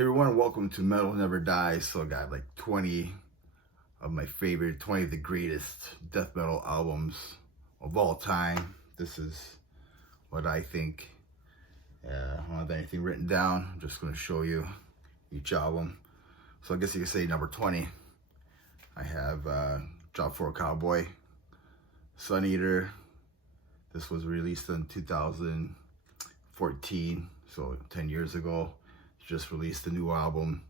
Hey everyone, welcome to Metal Never Dies. So I got like 20 of my favorite, 20 of the greatest death metal albums of all time. This is what I think. I don't have anything written down. I'm just going to show you each album. So I guess you could say number 20. I have Job for a Cowboy, Sun Eater. This was released in 2014, so 10 years ago. Just released a new album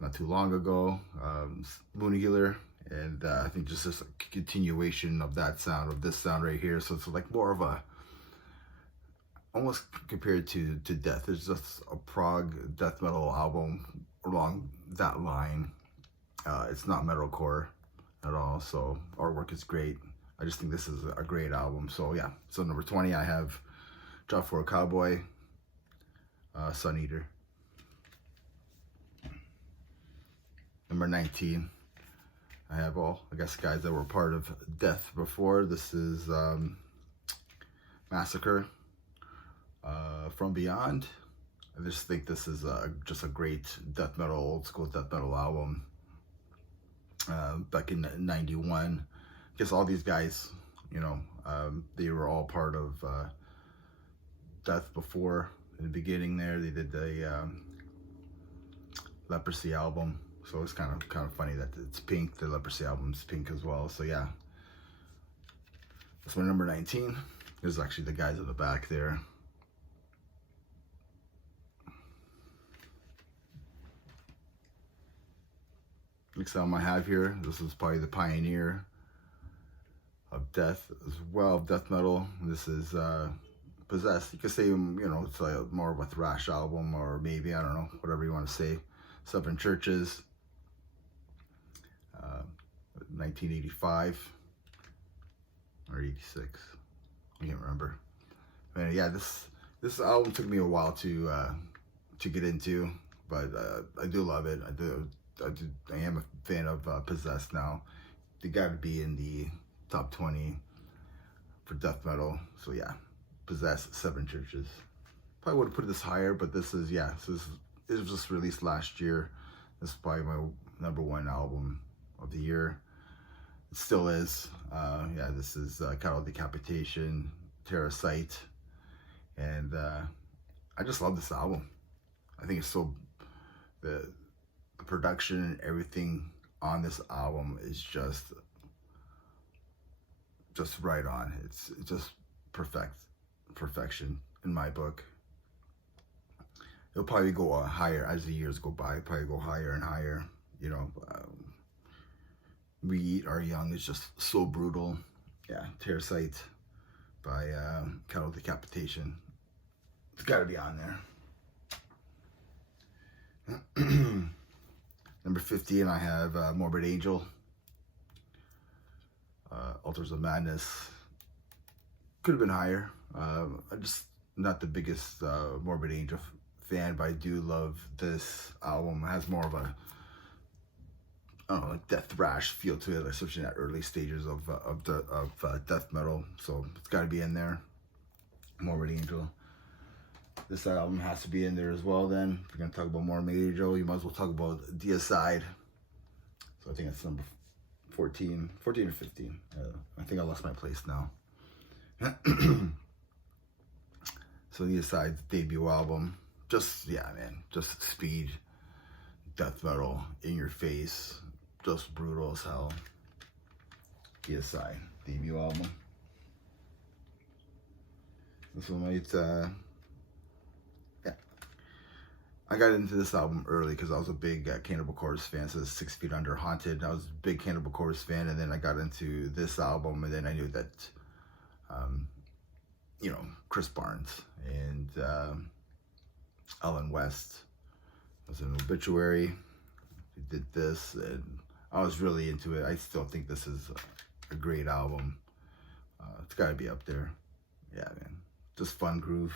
not too long ago, Moon Healer, and I think just a continuation of that sound, of this sound right here. So it's like more of a, almost compared to Death. It's just a prog death metal album along that line. It's not metalcore at all, so artwork is great. I just think this is a great album. So yeah, so number 20 I have Job for a Cowboy, Sun Eater. Number 19, I have all, I guess, guys that were part of Death before. This is Massacre, From Beyond. I just think this is just a great death metal, old school death metal album. Back in '91, I guess all these guys, you know, they were all part of Death before. In the beginning there, they did the Leprosy album. So it's kind of funny that it's pink. The Leprosy album's pink as well. So yeah, that's my number 19. There's actually the guys in the back there. Next album I have here, this is probably the pioneer of death as well, death metal. This is Possessed. You could say, you know, it's like more of a thrash album, or maybe, I don't know, whatever you want to say. Seven Churches, 1985 or 86, I can't remember. And yeah, this album took me a while to get into, but I do love it. I am a fan of Possessed now. They got to be in the top 20 for death metal. So yeah, Possessed, Seven Churches. Probably would have put this higher, but this is, yeah, it was just released last year. This is probably my number one album of the year. It still is. Yeah, this is Cattle Decapitation, Terrasite, and I just love this album. I think it's so, the production and everything on this album is just right on. It's just perfection in my book. It'll probably go higher as the years go by. Probably go higher and higher. You know, We Eat Our Young is just so brutal. Yeah, Terrasite by Cattle Decapitation. It's got to be on there. Number 15, I have Morbid Angel, Altars of Madness. Could have been higher. I'm just not the biggest Morbid Angel fan, but I do love this album. It has more of a, I don't know, like death thrash feel to it, especially in that early stages of death metal. So it's got to be in there. Morbid Angel. This album has to be in there as well. Then, if you're gonna talk about Morbid Angel, you might as well talk about Deicide. So I think it's number 14 or 15. I think I lost my place now. So Deicide's debut album. Just, yeah, man, just speed, death metal, in your face, just brutal as hell. Deicide, debut album. This one might, yeah. I got into this album early because I was a big Cannibal Corpse fan. So 6 Feet Under, Haunted. I was a big Cannibal Corpse fan, and then I got into this album, and then I knew that, you know, Chris Barnes and Alan West was an Obituary. He did this, and I was really into it. I still think this is a great album. It's got to be up there. Yeah, man. Just fun groove,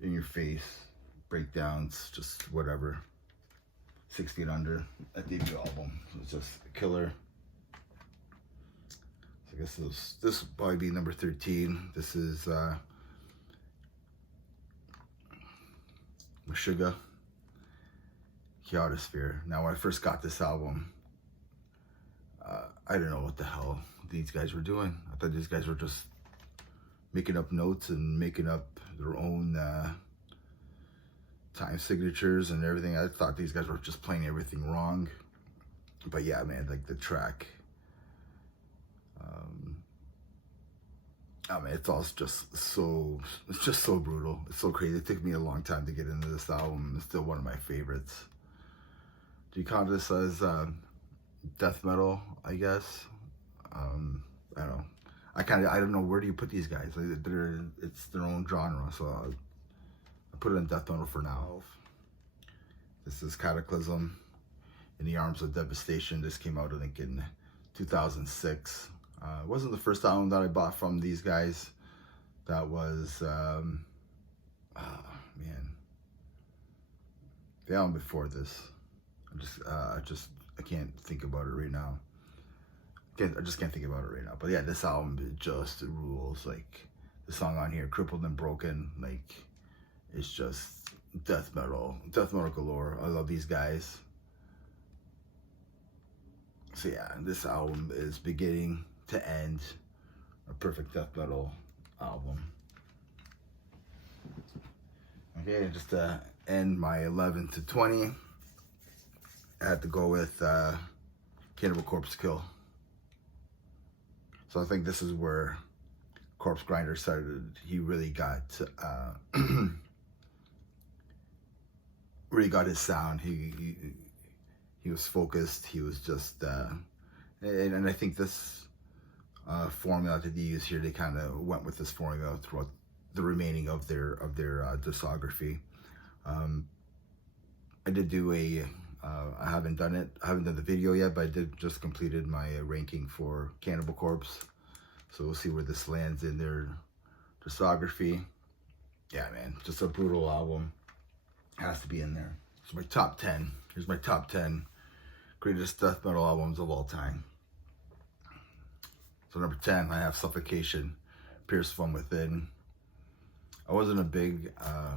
in your face, breakdowns, just whatever. 6 Feet Under, that debut album. It's just a killer. So I guess this will probably be number 13. This is Meshuggah. Chaotosphere. Now, when I first got this album, I didn't know what the hell these guys were doing. I thought these guys were just making up notes and making up their own time signatures and everything. I thought these guys were just playing everything wrong. But yeah, man, like the track, I mean, it's just so brutal. It's so crazy. It took me a long time to get into this album. It's still one of my favorites. Do you count this as death metal, I guess? I don't know. I don't know, where do you put these guys? It's their own genre, so I put it in death metal for now. This is Cataclysm, In the Arms of Devastation. This came out, I think, in 2006. It wasn't the first album that I bought from these guys. That was, man, the album before this. I can't think about it right now. I just can't think about it right now. But yeah, this album, it just rules. Like, the song on here, Crippled and Broken, like, it's just death metal galore. I love these guys. So yeah, this album is beginning to end a perfect death metal album. Okay, just to end my 11 to 20, I had to go with Cannibal Corpse Kill. So I think this is where Corpse Grinder started. He really got his sound. He was focused. He was just and I think this formula that they use here, they kind of went with this formula throughout the remaining of their discography. I did do I haven't done it. I haven't done the video yet, but I did just completed my ranking for Cannibal Corpse. So we'll see where this lands in their discography. Yeah, man, just a brutal album. Has to be in there. So my top 10. Here's my top 10 greatest death metal albums of all time. So number 10, I have Suffocation, Pierced from Within. I wasn't a big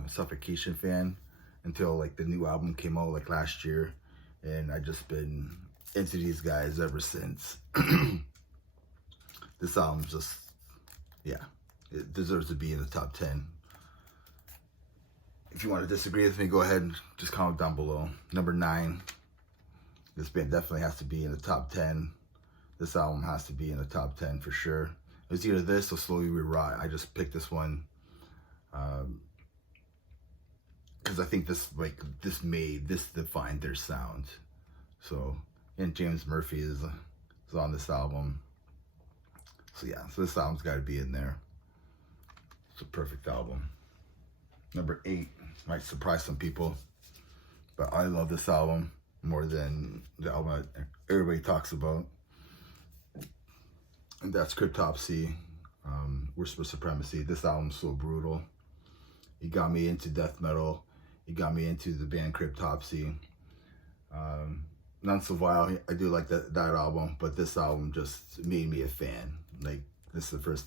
Suffocation fan until like the new album came out like last year, and I just been into these guys ever since. This album just, yeah, it deserves to be in the top 10. If you want to disagree with me, go ahead and just comment down below. Number 9, this band definitely has to be in the top 10. This album has to be in the top 10 for sure. It was either this or Slowly We Rot. I just picked this one because I think this defined their sound. So, and James Murphy is on this album. So yeah, so this album's got to be in there. It's a perfect album. Number 8 might surprise some people, but I love this album more than the album that everybody talks about. And that's Cryptopsy, Whisper Supremacy. This album's so brutal. It got me into death metal. It got me into the band Cryptopsy. None So Vile, I do like that album, but this album just made me a fan. Like, this is the first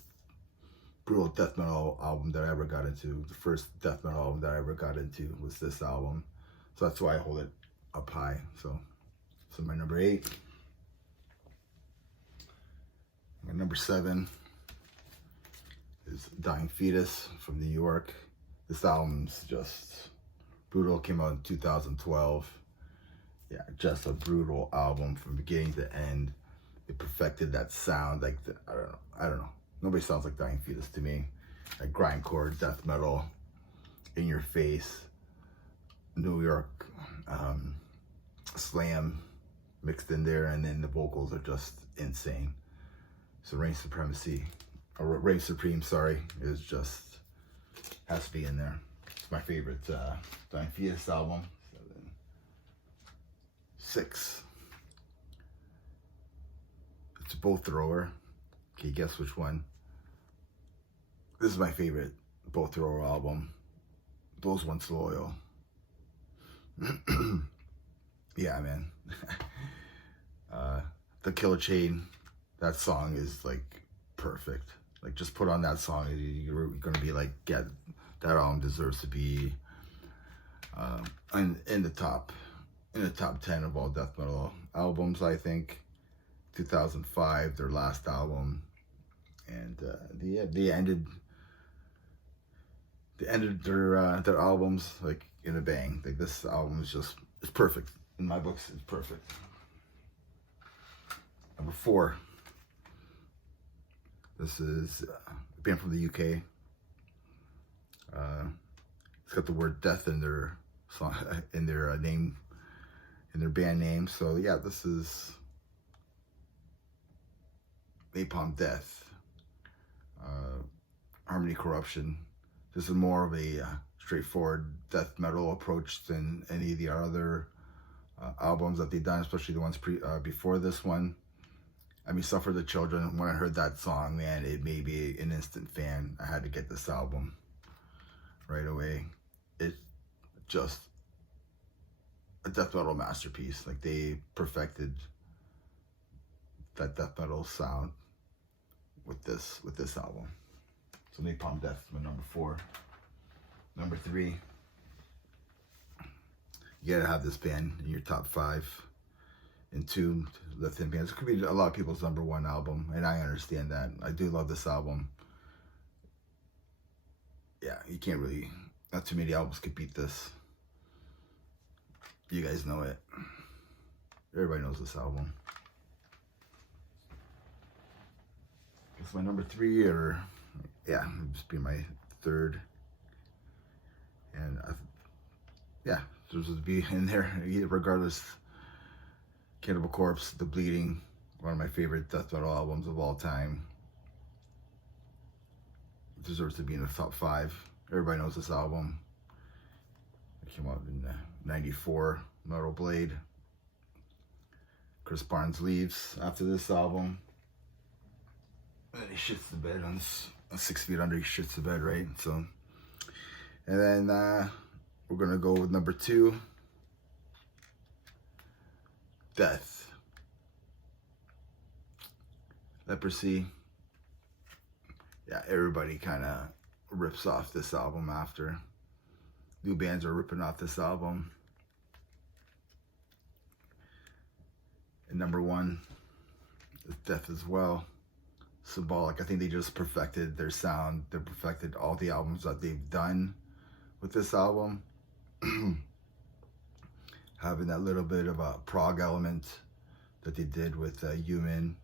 brutal death metal album that I ever got into. The first death metal album that I ever got into was this album. So that's why I hold it up high. So my number 8. My number 7 is Dying Fetus from New York. This album's just brutal. Came out in 2012. Yeah, just a brutal album from beginning to end. It perfected that sound. Like, I don't know. Nobody sounds like Dying Fetus to me. Like grindcore, death metal, in your face, New York slam mixed in there, and then the vocals are just insane. So Reign Supreme, sorry, is just, has to be in there. It's my favorite Dying Fetus album. 6. It's Bolt Thrower. Okay, guess which one? This is my favorite Bolt Thrower album. Those Once Loyal. Yeah, man. The Killer Chain. That song is like perfect. Like, just put on that song, you're gonna be like, yeah, that album deserves to be in the top in the top 10 of all death metal albums, I think. 2005, their last album, and they ended their albums like in a bang. Like this album is just, it's perfect in my books. It's perfect. Number 4. This is a band from the UK. It's got the word death in their song, in their name, in their band name. So yeah, this is Napalm Death, Harmony Corruption. This is more of a straightforward death metal approach than any of the other albums that they've done, especially the ones before this one. I mean, Suffer the Children, when I heard that song, man, it made me an instant fan. I had to get this album right away. It's just a death metal masterpiece. Like, they perfected that death metal sound with this album. So Napalm Death is my number 4. Number 3, you gotta have this band in your top 5. Entombed, Lithium Bands. It could be a lot of people's number 1 album, and I understand that. I do love this album. Yeah, you can't really, not too many albums could beat this. You guys know it. Everybody knows this album. It's my number 3, or yeah, it'll just be my 3rd. And yeah, this would be in there regardless. Cannibal Corpse, The Bleeding, one of my favorite death metal albums of all time. It deserves to be in the top 5. Everybody knows this album. It came out in '94, Metal Blade. Chris Barnes leaves after this album. And he shits the bed on 6 Feet Under. He shits the bed, right? So, and then we're gonna go with number 2. Death. Leprosy. Yeah, everybody kind of rips off this album after. New bands are ripping off this album. And number 1 is Death as well. Symbolic. I think they just perfected their sound. They perfected all the albums that they've done with this album. Having that little bit of a prog element that they did with Human,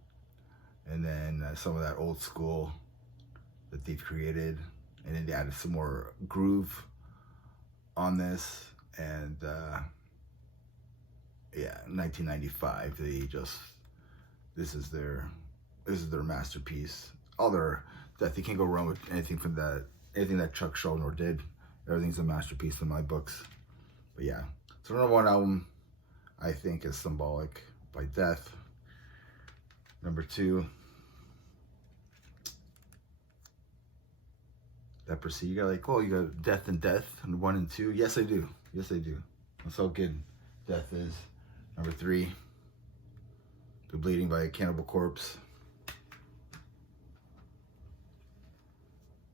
and then some of that old school that they've created, and then they added some more groove on this. And yeah, 1995, this is their masterpiece. That they can't go wrong with anything that Chuck Schuldiner did. Everything's a masterpiece in my books. But yeah. So number 1 album, I think, is Symbolic by Death. Number 2, Leprosy. You got like, oh, you got Death and Death, and 1 and 2. Yes, I do. Yes, I do. That's how good Death is. Number 3, The Bleeding by Cannibal Corpse.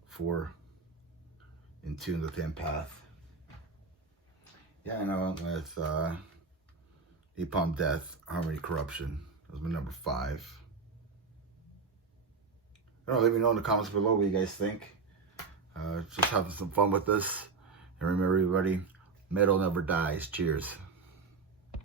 4, Entombed with Empath. Yeah, I know, with Napalm Death, Harmony Corruption. That was my number 5. I don't know, let me know in the comments below what you guys think. Just having some fun with this. And remember, everybody, metal never dies. Cheers.